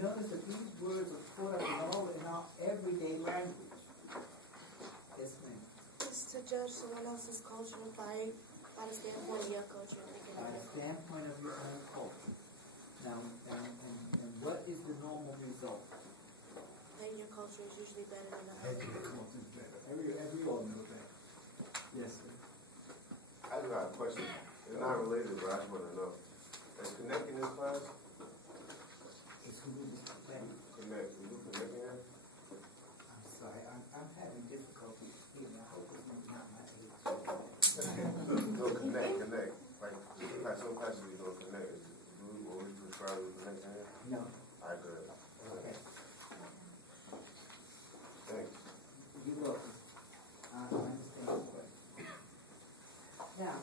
notice that these words are put up in our everyday language. Yes, ma'am. It's to judge someone else's culture by the standpoint of your culture. By the standpoint of your own culture. Now, and what is the normal result? That your culture is usually better than the other. We all know that. Yes, sir. I just got a question. It's not related, but I just want to know. Is connecting this class? It's who is connecting. Connect. Are you connecting that? I'm sorry. I'm having difficulty hearing. I hope it's not my age. No, connect. Like, some classes we don't connect. Will we prescribe we connect that? No. All right, good. Okay. Thanks. You're welcome. I understand the question. Now,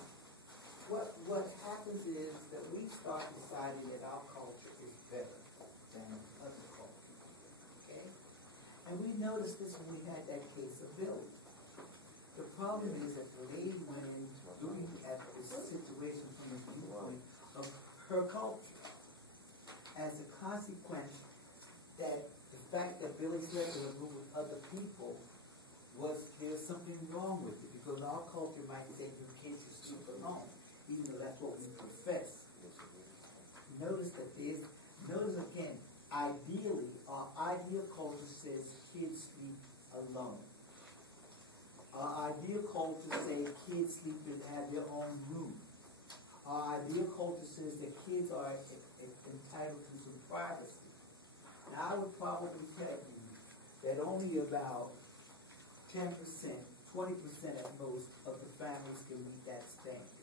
what happens is that we start deciding that our culture is better than other cultures. Okay? And we noticed this when we had that case of Billy. The problem is that the lady went in looking at this situation from the viewpoint of her culture. As a consequence, that the fact that Billy slept in a room with other people there's something wrong with it, because our culture might say your kids should sleep alone, even though that's what we profess. Notice again, ideally, our ideal culture says kids sleep alone. Our ideal culture says kids sleep and have their own room. Our ideal culture says that kids are entitled to some privacy. Now, I would probably tell you that only about 10%, 20% at most of the families can meet that standard.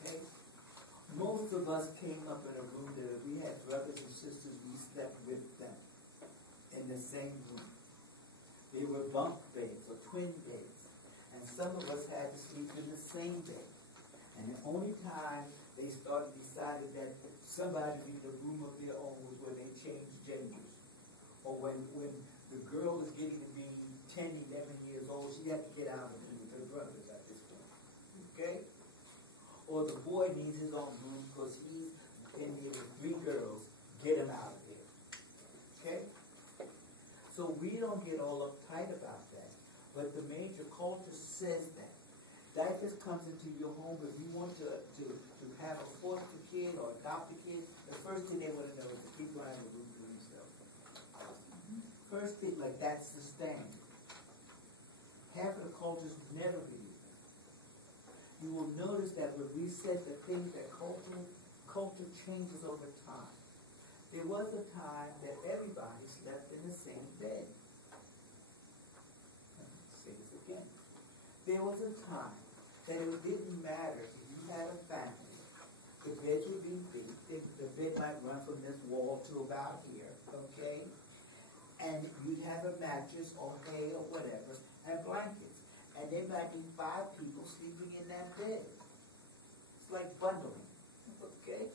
Okay? Most of us came up in a room that if we had brothers and sisters, we slept with them in the same room. They were bunk beds or twin beds. And some of us had to sleep in the same bed. And the only time they started deciding that somebody needed a room of their own was when they changed genders. Or when the girl was getting to be 10, 11 years old, she had to get out of it with her brothers at this point. Okay? Or the boy needs his own room because he's in here with 3 girls. Get him out of there. Okay? So we don't get all uptight about that. But the major culture says that. That just comes into your home. If you want to have a foster kid or adopt a kid, the first thing they want to know is the people have a room for themselves. First thing, like that's the standard. Half of the cultures never believe that. You will notice that when we said the things that culture changes over time. There was a time that everybody slept in the same bed. Let me say this again. There was a time that it didn't matter if you had a family. The bed would be big. The bed might run from this wall to about here, okay? And you'd have a mattress or hay or whatever, and blankets. And there might be 5 people sleeping in that bed. It's like bundling, okay?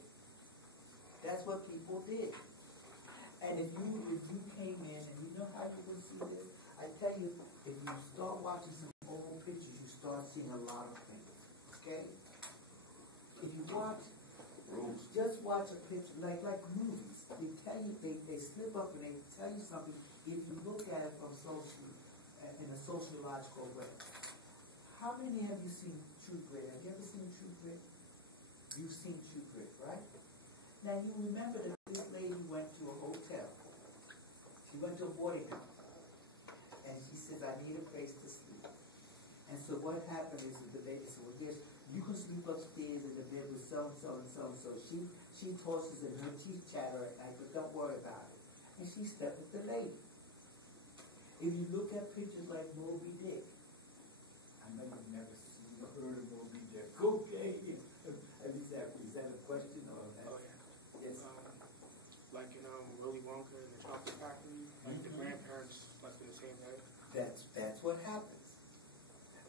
That's what people did. And if you came in, and you know how you would see this? I tell you, if you start watching some old pictures, you start seeing a lot of things, okay? If you just watch a picture, like movies, they tell you, they slip up and they tell you something if you look at it from in a sociological way. How many have you seen True Grit? Have you ever seen True Grit? You've seen True Grit, right? Now you remember that this lady went to a hotel. She went to a boarding house. And she says, I need a place to sleep. And so what happened is that the lady said, well, yes, you can sleep upstairs in the bed with so-and-so and so-and-so. She tosses and her teeth chatter at night, but don't worry about it. And she slept with the lady. If you look at pictures like Moby Dick, I know you've never seen or heard of Moby Dick. Okay. Is that a question or that? Oh, yeah. Yes. Like in Willy Wonka and the Chocolate Factory, like the grandparents must be the same way. That's what happens.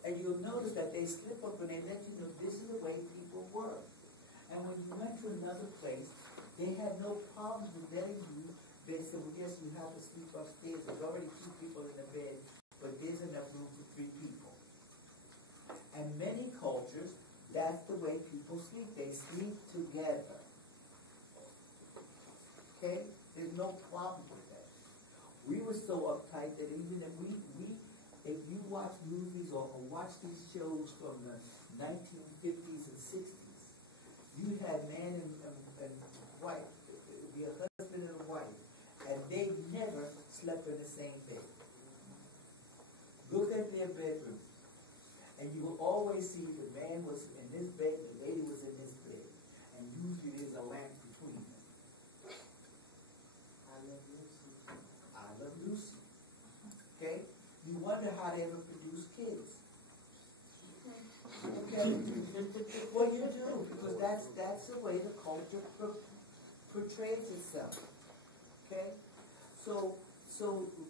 And you'll notice that they slip up and they let you know this is the way people were. And when you went to another place, they had no problems with letting you. They said, well, yes, you have to sleep upstairs. There's already 2 people in the bed, but there's enough room for 3 people. And many cultures, that's the way people sleep. They sleep together. Okay? There's no problem with that. We were so uptight that even if you watch movies or watch these shows from the 1950s and 60s, you had man and wife, be a husband and a wife, and they never slept in the same bed. Look at their bedrooms, and you will always see the man was in this bed, the lady was in this bed, and usually there's a lamp between them. I love Lucy. I love Lucy. Okay? You wonder how they ever produce kids. Okay? Well, you do, because that's the way the culture portrays itself. Okay? So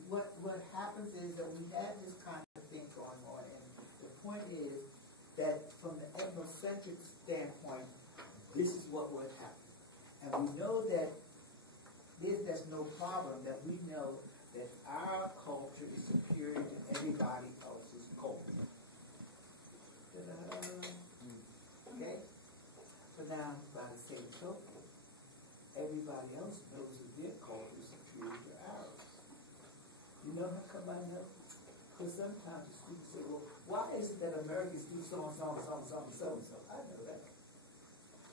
what happens is that we have this kind of thing going on, and the point is that from the ethnocentric standpoint, this is what would happen. And we know that there's no problem, that we know that our culture is superior to everybody else's culture. Okay? But now, by the same token, everybody else knows that their culture is superior to ours. You know how come I know? Because sometimes people say, well, why is it that Americans do so and so and so and so and so and so? I know that.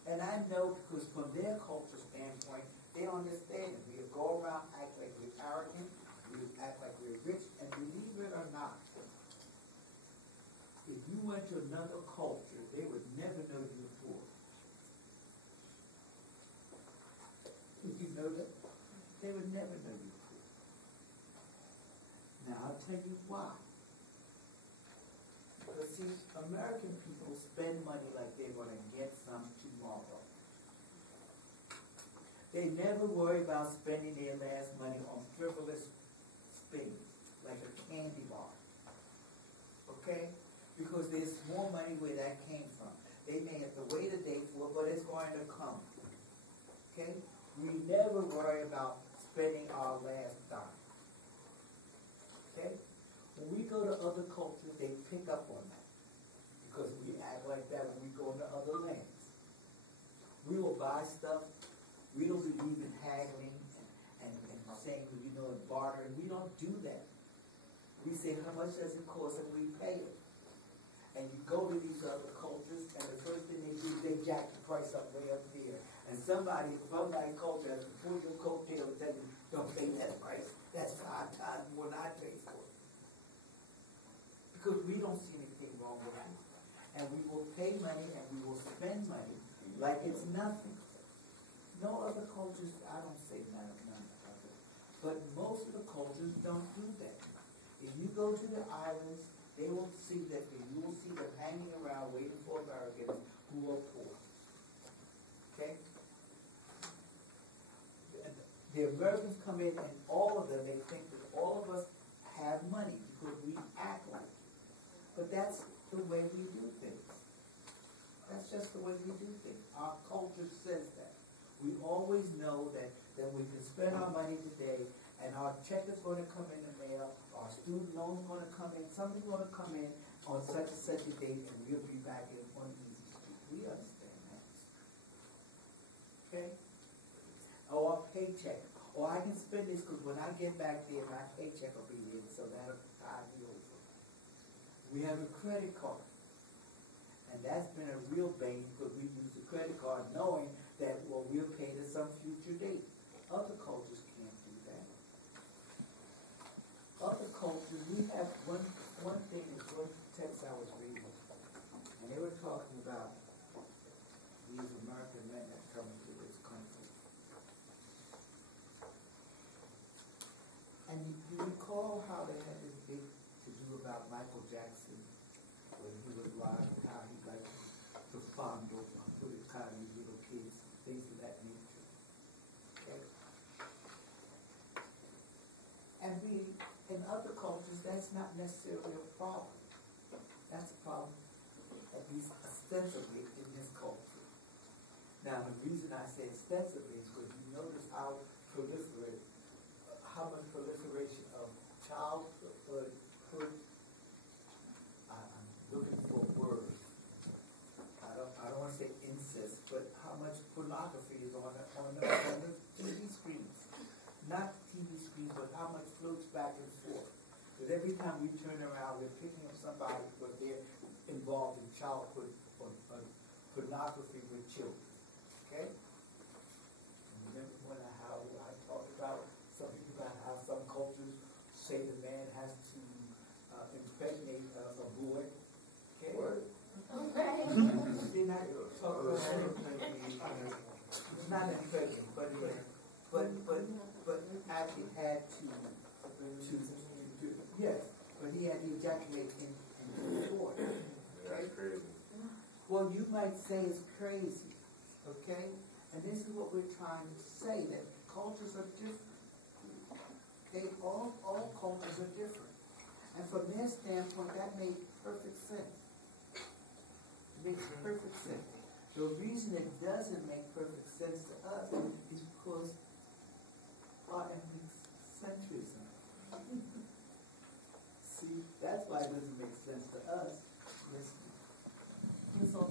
And I know because from their culture standpoint, they understand it. We go around, act like we're arrogant, we act like we're rich, and believe it or not, if you went to another culture, they would never know you were poor. Did you know that? They would never know you were poor. Now, I'll tell you why. Because, see, American people spend money like they're going to get some tomorrow. They never worry about spending their last money on frivolous things, like a candy bar. Okay? Because there's more money where that came from. They may have to wait a day for it, but it's going to come. Okay? We never worry about spending our last dime. Okay? When we go to other cultures, they pick up on that. Because we act like that when we go into other lands. We will buy stuff. We don't believe in haggling and saying, you know, and bartering. We don't do that. We say, how much does it cost, and we pay it. And you go to these other cultures, and the first thing they do is they jack the price up way up there. And somebody from that culture has to pull your coattail and tell you, don't pay that price. That's 5 times more than I pay for it. Because we don't see anything wrong with it. And we will pay money and we will spend money like it's nothing. No other cultures, I don't say none of it, but most of the cultures don't do that. If you go to the islands, they will see that, you will see them hanging around waiting for Americans who are poor. Okay? The Americans come in, and all of them, they think that all of us have money because we act like it. But that's the way we do things. That's just the way we do things. Our culture says that. We always know that we can spend our money today, and our check is going to come in the mail, our student loan is going to come in, something's going to come in on such and such a date, and we'll be back in on easy street. We understand that. Okay? Or our paycheck. Or I can spend this because when I get back there, my paycheck will be in, so that'll tide me over. We have a credit card. And that's been a real bane because we use the credit card knowing that, well, we'll pay at some future date. Other cultures can't do that. Other cultures, we have one thing, is one text I was reading, and they were talking about these American men that come into this country. And you recall how they had this big to-do about Michael Jackson when he was alive and how he liked to fondle with his tiny little kids, things of that nature. Okay? And in other cultures, that's not necessarily a problem. That's a problem, at least ostensibly, in this culture. Now, the reason I say ostensibly is because you notice how much proliferation of childhood, I'm looking for words. I don't want to say incest, but how much pornography is on the TV screens. time we turn around, we're picking up somebody because they're involved in childhood or pornography with children. Okay? Remember when how I talked about something about how some cultures say the man has to impregnate a boy. Okay? What? Didn't I talk about that? Not impregnate, but actually had to yes, but he had to ejaculate in the boy. That's crazy. Well, you might say it's crazy, okay? And this is what we're trying to say, that cultures are different. Okay, all cultures are different. And from their standpoint, that made perfect sense. It makes perfect sense. The reason it doesn't make perfect sense to us is because our ethnicentrism. See, that's why it doesn't make sense to us. Yes. In some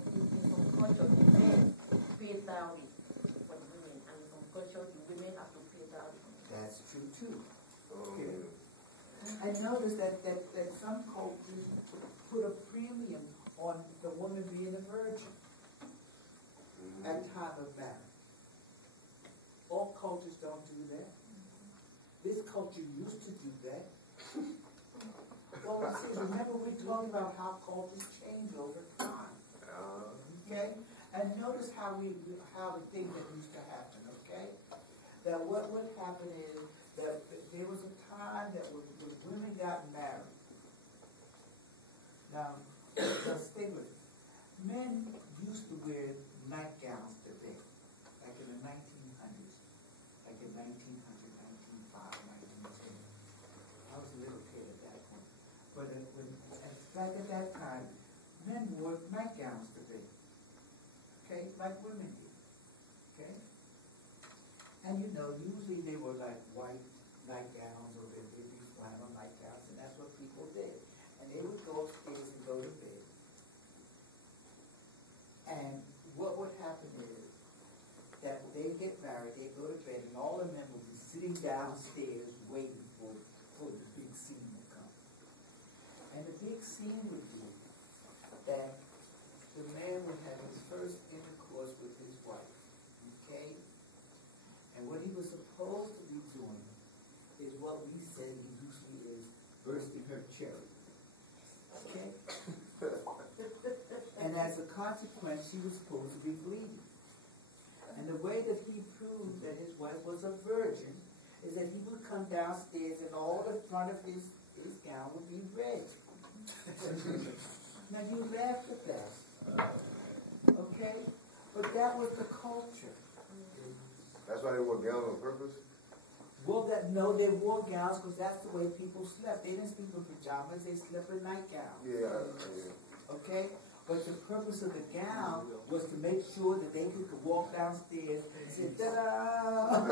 cultures, the men pay dowry for the women, and in some cultures, the women have to pay dowry. That's true too. Okay. I noticed that some cultures put a premium on the woman being a virgin at time of marriage. All cultures don't do that. This culture used to do that. Well, see, remember we're talking about how cultures change over time. Okay? And notice how the thing that used to happen, okay? That what would happen is that there was a time that when women got married. Now, let's stay with it. Men used to wear nightgowns to bed, like in the 1900s, like in 1900, 1905, 1910. I was a little kid at that point. But back at that time, men wore nightgowns to bed. Okay, like women did. Okay? And you know, usually they were like white nightgowns or they'd be flannel nightgowns, and that's what people did. And they would go upstairs and go to bed. And what would happen is that they get married, they go to bed, and all the men would be sitting downstairs waiting for the big scene to come. And the big scene would be that the man would have his first intercourse with his wife, okay? And what he was supposed to be doing is what we say he usually is, bursting her cherry, okay? And as a consequence, she was supposed to be bleeding. And the way that he proved that his wife was a virgin is that he would come downstairs and all the front of his gown would be red. Now you laughed at that. Okay? But that was the culture. That's why they wore gowns on purpose? Well, no, they wore gowns because that's the way people slept. They didn't sleep in pajamas, they slept in nightgowns. Yeah. Okay? But the purpose of the gown was to make sure that they could walk downstairs and say, ta-da!